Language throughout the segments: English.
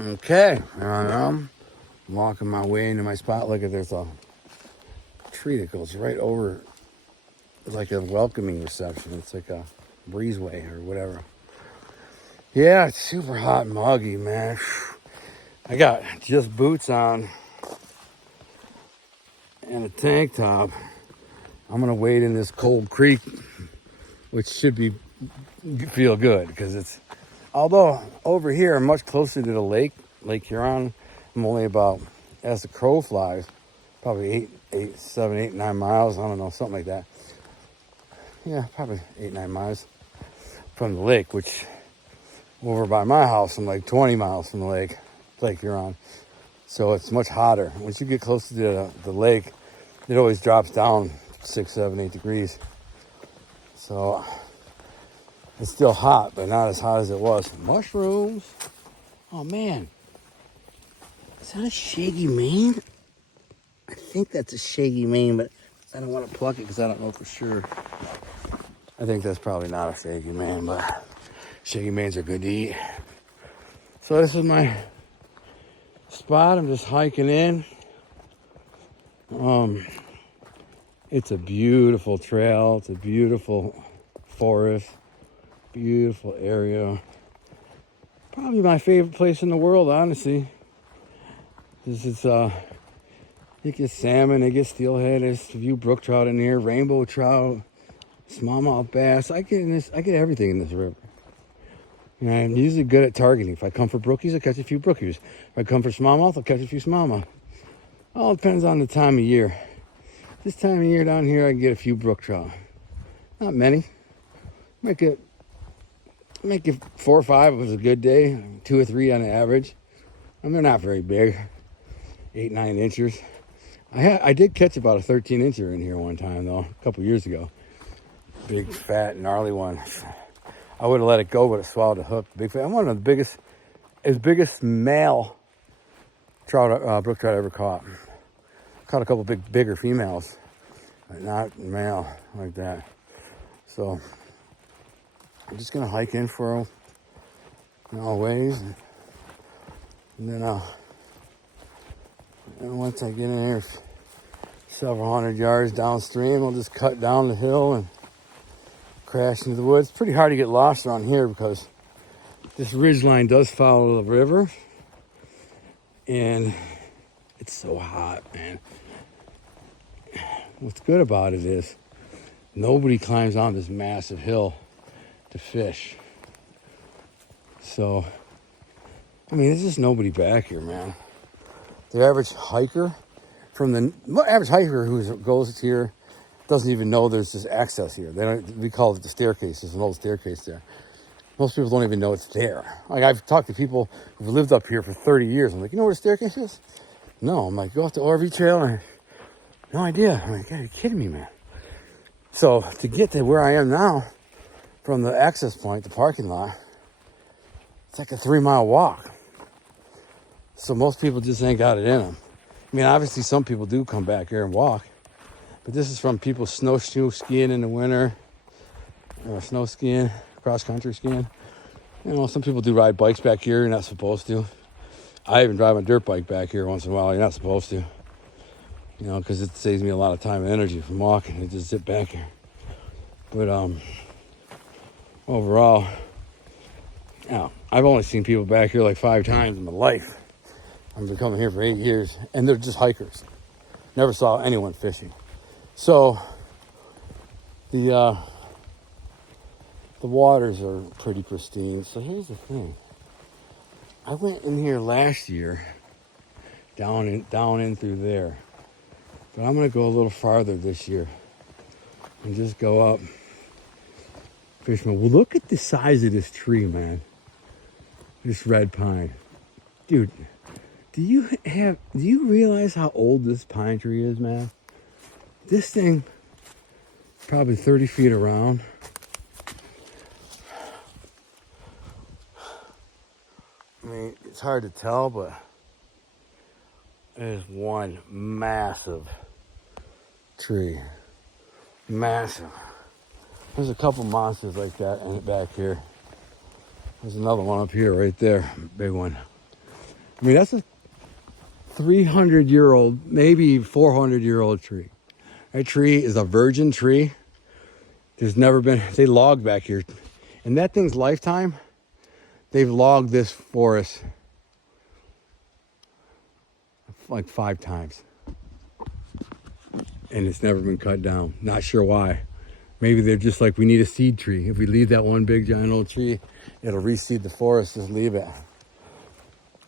Okay, I'm walking my way into my spot. Look at, there's a tree that goes right over. It's like a welcoming reception. It's like a breezeway or whatever. Yeah, it's super hot and muggy, man. I got just boots on and a tank top. I'm gonna wade in this cold creek, which should feel good because it's, although over here I'm much closer to the Lake Huron. I'm only about, as the crow flies, probably 7, 8, 9 miles. I don't know, something like that. Yeah, probably 8, 9 miles from the lake, which over by my house, I'm like 20 miles from the Lake Huron. So it's much hotter. Once you get closer to the lake, it always drops down 6, 7, 8 degrees. So it's still hot, but not as hot as it was. Mushrooms. Oh man, is that a shaggy mane? I think that's a shaggy mane, but I don't want to pluck it because I don't know for sure. I think that's probably not a shaggy mane, but shaggy manes are good to eat. So this is my spot. I'm just hiking in. It's a beautiful trail. It's a beautiful forest. Beautiful area. Probably my favorite place in the world, honestly. This is you get salmon, you get steelhead, there's a few brook trout in here, rainbow trout, smallmouth bass. I get everything in this river. And I'm usually good at targeting. If I come for brookies, I'll catch a few brookies. If I come for smallmouth, I'll catch a few smallmouth. All depends on the time of year. This time of year down here, I can get a few brook trout. Not many. Might get 4 or 5 if it was a good day. 2 or 3 on the average. And they're not very big. 8, 9 inches. I did catch about a 13 incher in here one time though, a couple years ago. Big, fat, gnarly one. I would have let it go, but it swallowed the hook. Big fat. I'm one of the biggest male trout, brook trout I ever caught. Caught a couple bigger females, but not male like that. So I'm just gonna hike in for a ways, and then and once I get in here several hundred yards downstream, I'll just cut down the hill and crash into the woods. It's pretty hard to get lost around here because this ridgeline does follow the river, and it's so hot, man. What's good about it is nobody climbs on this massive hill to fish. So, I mean, there's just nobody back here, man. The average hiker who goes here doesn't even know there's this access here. We call it the staircase. There's an old staircase there. Most people don't even know it's there. Like, I've talked to people who've lived up here for 30 years. I'm like, you know where the staircase is? No. I'm like, go off the RV trail, and no idea. I'm like, God, you're kidding me, man. So to get to where I am now, from the access point, the parking lot, it's like a 3-mile walk. So most people just ain't got it in them. I mean, obviously some people do come back here and walk, but this is from people snowshoe skiing in the winter, or snow skiing, cross country skiing. You know, some people do ride bikes back here. You're not supposed to. I even drive a dirt bike back here once in a while. You're not supposed to. You know, because it saves me a lot of time and energy from walking and just sit back here. But overall, you know, I've only seen people back here like 5 times in my life. I've been coming here for 8 years, and they're just hikers. Never saw anyone fishing. So the waters are pretty pristine. So here's the thing. I went in here last year, down in through there. But I'm going to go a little farther this year and just go up. Fisherman, well, look at the size of this tree, man. This red pine. Dude, do you realize how old this pine tree is, man? This thing, probably 30 feet around. I mean, it's hard to tell, but it is one massive tree. Massive. There's a couple monsters like that in the back here. There's another one up here right there. Big one. I mean, that's a 300-year-old, maybe 400-year-old tree. That tree is a virgin tree. There's never been, they logged back here. In that thing's lifetime, they've logged this forest like 5 times. And it's never been cut down. Not sure why. Maybe they're just like, we need a seed tree. If we leave that one big giant old tree, it'll reseed the forest, just leave it.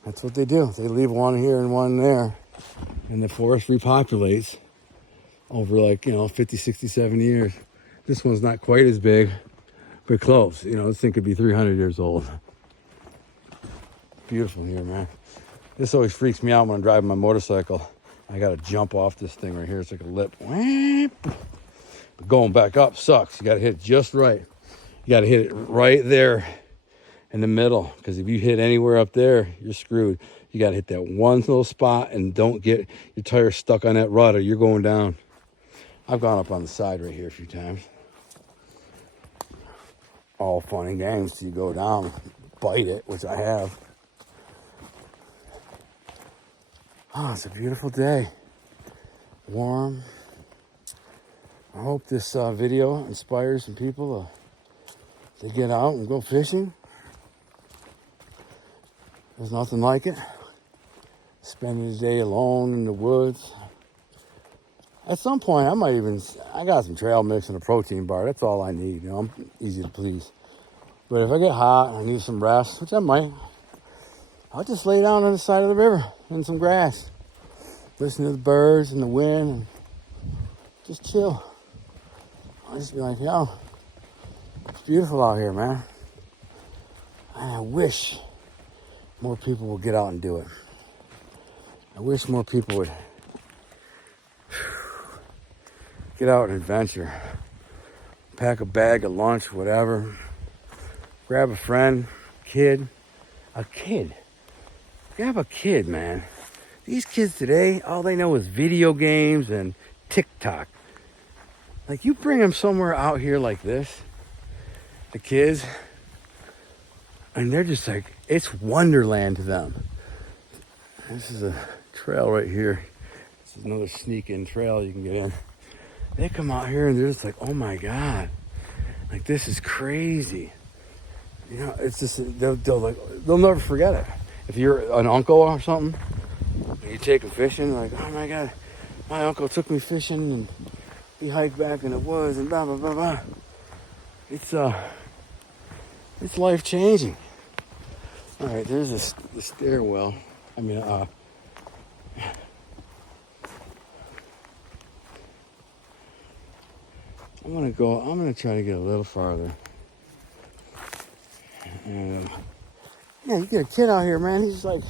That's what they do. They leave one here and one there. And the forest repopulates over 50, 60, 70 years. This one's not quite as big, but close. This thing could be 300 years old. Beautiful here, man. This always freaks me out when I'm driving my motorcycle. I gotta jump off this thing right here. It's like a lip. But going back up sucks. You gotta hit it just right. You gotta hit it right there in the middle, because if you hit anywhere up there, you're screwed. You gotta hit that one little spot and don't get your tire stuck on that rut or you're going down. I've gone up on the side right here a few times. All fun and games till you go down, bite it, which I have. Oh, it's a beautiful day. Warm. I hope this video inspires some people to get out and go fishing. There's nothing like it. Spending the day alone in the woods. At some point, I got some trail mix and a protein bar. That's all I need. I'm easy to please. But if I get hot and I need some rest, which I might, I'll just lay down on the side of the river in some grass. Listen to the birds and the wind and just chill. I'll just be like, it's beautiful out here, man. And I wish more people would get out and do it. I wish more people would get out and adventure. Pack a bag of lunch, whatever. Grab a friend, a kid. Grab a kid, man. These kids today, all they know is video games and TikTok. Like, you bring them somewhere out here like this, the kids, and they're just like, it's wonderland to them. This is a trail right here. This is another sneak-in trail you can get in. They come out here and they're just like, oh my God, like, this is crazy. It's just, they'll never forget it. If you're an uncle or something, and you take them fishing, like, oh my God, my uncle took me fishing and he hiked back in the woods and blah, blah, blah, blah. It's life-changing. All right, there's the stairwell. I'm gonna try to get a little farther. And you get a kid out here, man, he's like,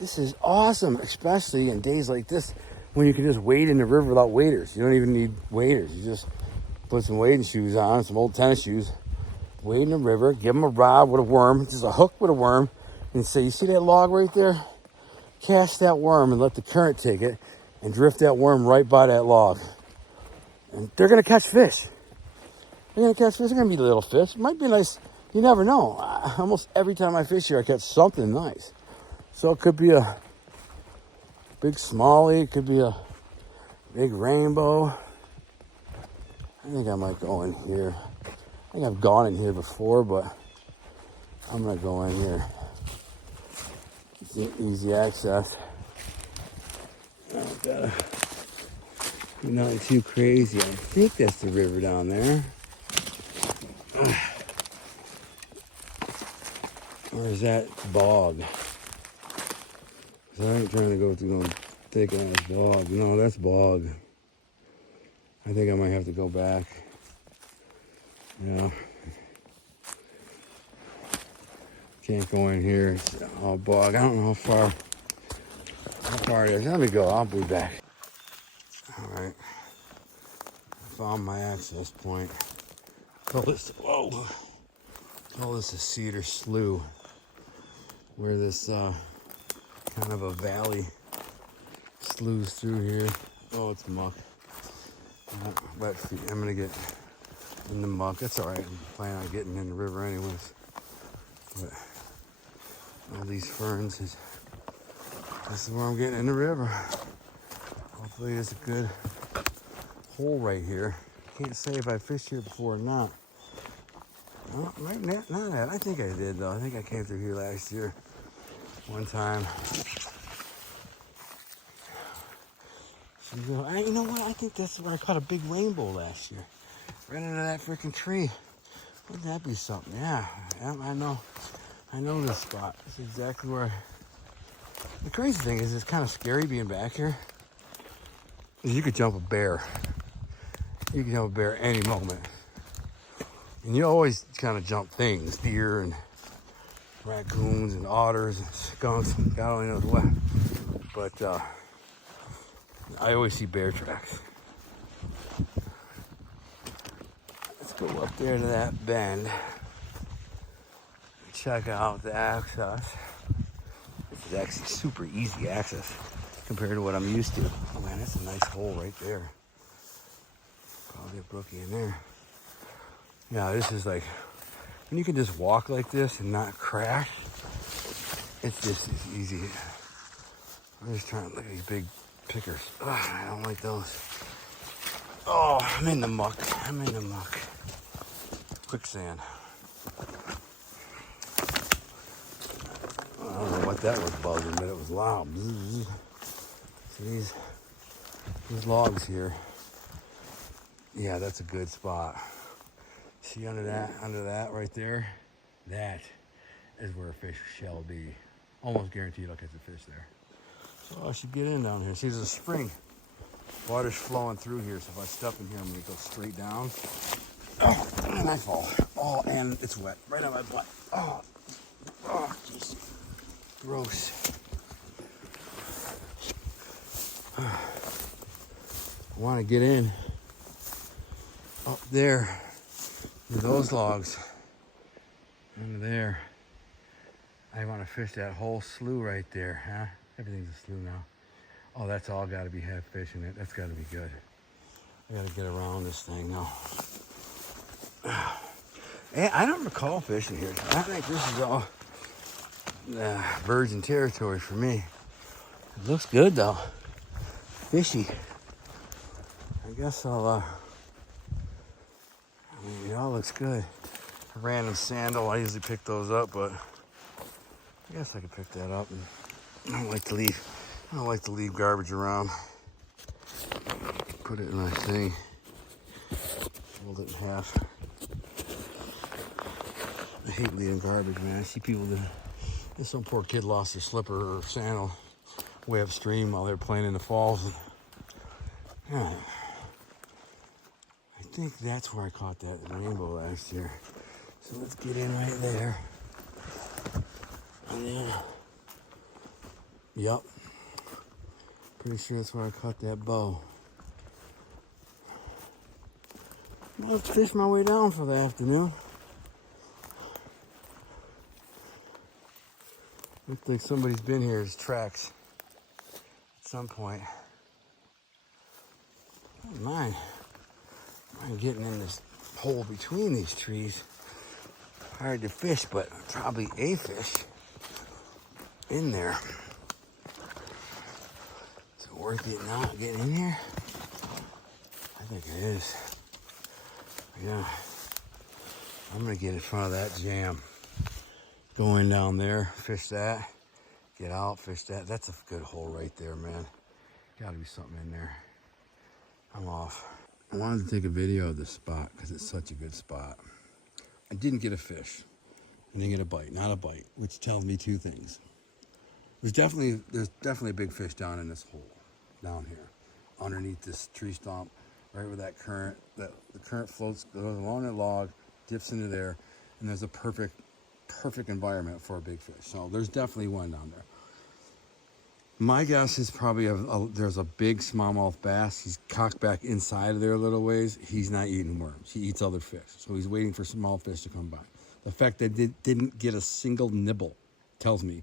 this is awesome, especially in days like this when you can just wade in the river without waders. You don't even need waders. You just put some wading shoes on, some old tennis shoes, wade in the river, give them a rod with a worm, just a hook with a worm, and say, you see that log right there? Cast that worm and let the current take it and drift that worm right by that log. And they're going to catch fish. They're going to catch fish. They're going to be little fish. It might be nice. You never know. Almost every time I fish here, I catch something nice. So it could be a big smallie. It could be a big rainbow. I think I might go in here. I think I've gone in here before, but I'm going to go in here. It's easy access. Oh, gotta be nothing too crazy. I think that's the river down there. Or is that bog? I ain't trying to go through no thick ass bog. No, that's bog. I think I might have to go back. Can't go in here. It's all bog. I don't know how far it is. Let me go. I'll be back. All right. I found my access point. Call this a cedar slough, where this kind of a valley sloughs through here. Oh, it's muck. Wet feet. I'm gonna get in the muck. That's all right. I'm planning on getting in the river anyways. But all these ferns is This is where I'm getting in the river. Hopefully there's a good hole right here. Can't say if I fished here before or not. Well, not that. I think I did though. I think I came through here last year one time. You know what? I think that's where I caught a big rainbow last year. Ran into that freaking tree. Wouldn't that be something? Yeah, I know. I know this spot. It's exactly where. The crazy thing is, it's kind of scary being back here. You could jump a bear. You can jump a bear any moment. And you always kind of jump things, deer and raccoons and otters and skunks. God only knows what. But I always see bear tracks. Let's go up there to that bend. Check out the access. This is actually super easy access compared to what I'm used to. Oh man, that's a nice hole right there. Probably a brookie in there. Yeah, this is like, when you can just walk like this and not crash, it's just as easy. I'm just trying to look at these big pickers. Ugh, I don't like those. Oh, I'm in the muck. Quicksand. I don't know what that was buzzing, but it was loud. So these logs here. Yeah, that's a good spot. See under that right there? That is where a fish shall be. Almost guaranteed I'll catch a fish there. So I should get in down here. See, there's a spring. Water's flowing through here, so if I step in here, I'm gonna go straight down. Oh, and I fall. Oh, and it's wet. Right on my butt. Oh, jeez. Gross. I want to get in up there with those logs under there. I want to fish that whole slough right there, huh? Everything's a slough now. Oh, that's all got to be have fish in it. That's got to be good. I got to get around this thing now. I don't recall fishing here. I think this is all virgin territory for me. It looks good though. Fishy. I guess I'll, it all looks good. A random sandal, I usually pick those up, but I guess I could pick that up. And I don't like to leave garbage around. Put it in my thing. Fold it in half. I hate leaving garbage, man. I see people that some poor kid lost their slipper or sandal way upstream while they were playing in the falls. Yeah. I think that's where I caught that rainbow last year. So let's get in right there. And then, yep. Pretty sure that's where I caught that bow. I'll have to fish my way down for the afternoon. Looks like somebody's been here. There's tracks at some point. I don't mind. I'm getting in this hole between these trees. Hard to fish, but probably a fish in there. Is it worth getting in here? I think it is. Yeah. I'm gonna get in front of that jam. Go in down there, fish that, get out, fish that. That's a good hole right there, man. Gotta be something in there. I'm off. I wanted to take a video of this spot because it's such a good spot. I didn't get a fish. I didn't get a bite, not a bite, which tells me two things. There's definitely a big fish down in this hole, down here, underneath this tree stump, right where that current, the current floats, goes along that log, dips into there, and there's a perfect environment for a big fish. So there's definitely one down there. My guess is probably there's a big smallmouth bass. He's cocked back inside of there a little ways. He's not eating worms. He eats other fish. So he's waiting for small fish to come by. The fact that they didn't get a single nibble tells me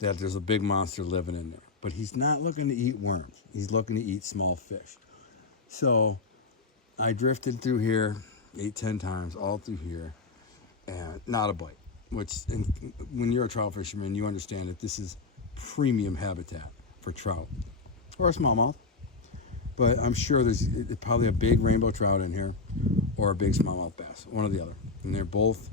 that there's a big monster living in there. But he's not looking to eat worms. He's looking to eat small fish. So I drifted through here 8-10 times, all through here, and not a bite. When you're a trout fisherman, you understand that this is premium habitat for trout or smallmouth. But I'm sure there's probably a big rainbow trout in here or a big smallmouth bass, one or the other. And they're both,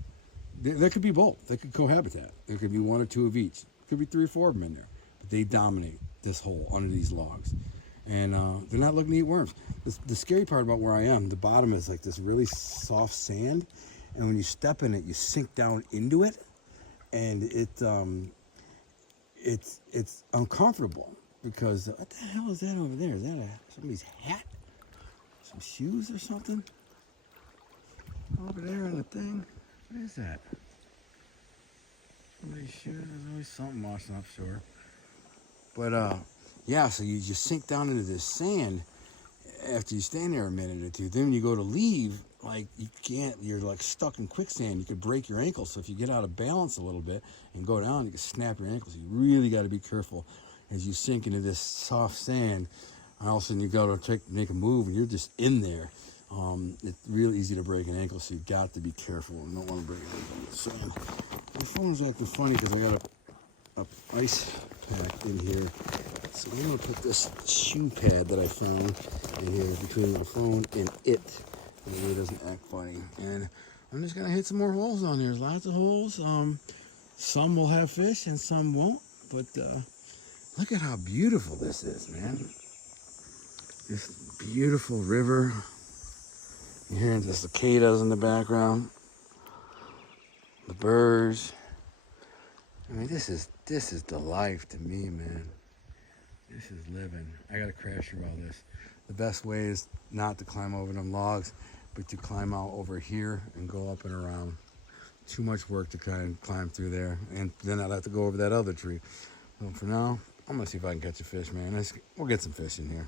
there could be both. They could cohabitat. There could be one or two of each. Could be 3 or 4 of them in there. But they dominate this hole under these logs. And they're not looking to eat worms. The scary part about where I am, the bottom is like this really soft sand. And when you step in it, you sink down into it. And it's uncomfortable. Because what the hell is that over there? Is that somebody's hat? Some shoes or something? Over there on the thing? What is that? Somebody's shoes? There's always something washing offshore. But yeah, so you just sink down into this sand after you stand there a minute or two. Then when you go to leave, like you can't, you're like stuck in quicksand. You could break your ankle. So if you get out of balance a little bit and go down, you can snap your ankles. You really got to be careful as you sink into this soft sand. And all of a sudden you go to make a move and you're just in there. It's real easy to break an ankle, so you got to be careful. You don't want to break an ankle in the sand. My phone's acting funny because I got a ice pack in here. So I'm going to put this shoe pad that I found in here between my phone and it. So that way it doesn't act funny. And I'm just going to hit some more holes on there. There's lots of holes. Some will have fish and some won't. But look at how beautiful this is, man. This beautiful river. You're hearing the cicadas in the background. The birds. I mean, this is the life to me, man. This is living. I gotta crash through all this. The best way is not to climb over them logs, but to climb out over here and go up and around. Too much work to kind of climb through there, and then I'd have to go over that other tree. So for now, I'm gonna see if I can catch a fish, man. We'll get some fish in here.